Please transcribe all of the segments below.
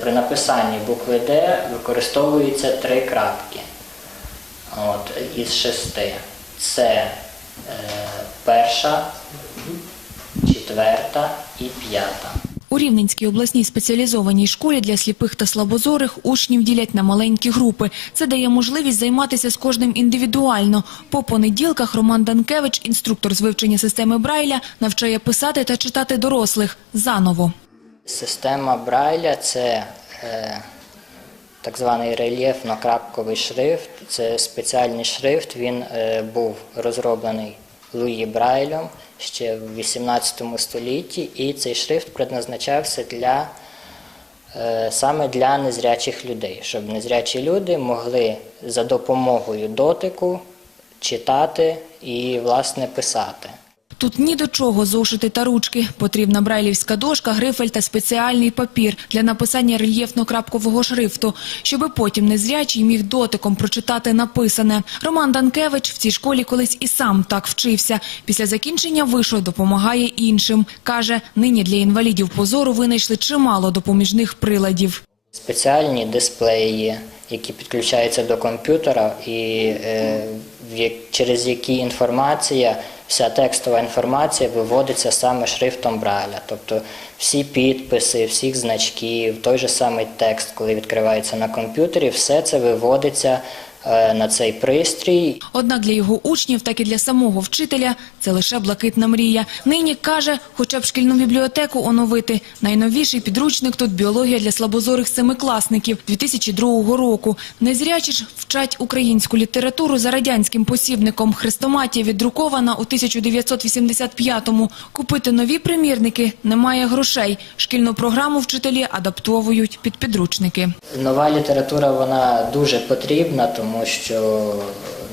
При написанні букви Д використовуються три крапки от, із шести. Це е, перша, четверта і п'ята. У Рівненській обласній спеціалізованій школі для сліпих та слабозорих учнів ділять на маленькі групи. Це дає можливість займатися з кожним індивідуально. По понеділках Роман Данкевич, інструктор з вивчення системи Брайля, навчає писати та читати дорослих заново. Система Брайля це е, так званий рельєфно-крапковий шрифт. Це спеціальний шрифт. Він е, був розроблений Луї Брайлем ще в 18 столітті, і цей шрифт предназначався для, е, саме для незрячих людей, щоб незрячі люди могли за допомогою дотику читати і власне писати. Тут ні до чого зошити та ручки. Потрібна брайлівська дошка, грифель та спеціальний папір для написання рельєфно-крапкового шрифту, щоби потім незрячий міг дотиком прочитати написане. Роман Данкевич в цій школі колись і сам так вчився. Після закінчення вишу допомагає іншим. Каже, нині для інвалідів позору винайшли чимало допоміжних приладів. Спеціальні дисплеї, які підключаються до комп'ютера, і е, через які інформація, вся текстова інформація виводиться саме шрифтом Брайля. Тобто всі підписи, всіх значків, той же самий текст, коли відкривається на комп'ютері, все це виводиться на цей пристрій. Однак для його учнів, так і для самого вчителя це лише блакитна мрія. Нині каже, хоча б шкільну бібліотеку оновити. Найновіший підручник тут біологія для слабозорих семикласників 2002 року. Незрячі ж вчать українську літературу за радянським посібником. Хрестоматія віддрукована у 1985-му. Купити нові примірники немає грошей. Шкільну програму вчителі адаптовують під підручники. Нова література вона дуже потрібна, тому що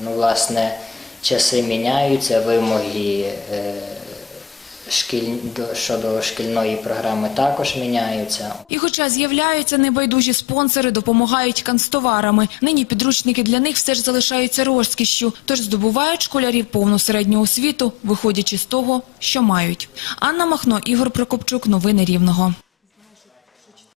ну, власне часи міняються, вимоги е, шкіль... до- щодо шкільної програми також міняються. І хоча з'являються небайдужі спонсори, допомагають канцтоварами. Нині підручники для них все ж залишаються розкішшю, тож здобувають школярів повну середню освіту, виходячи з того, що мають. Анна Махно, Ігор Прокопчук. Новини Рівного.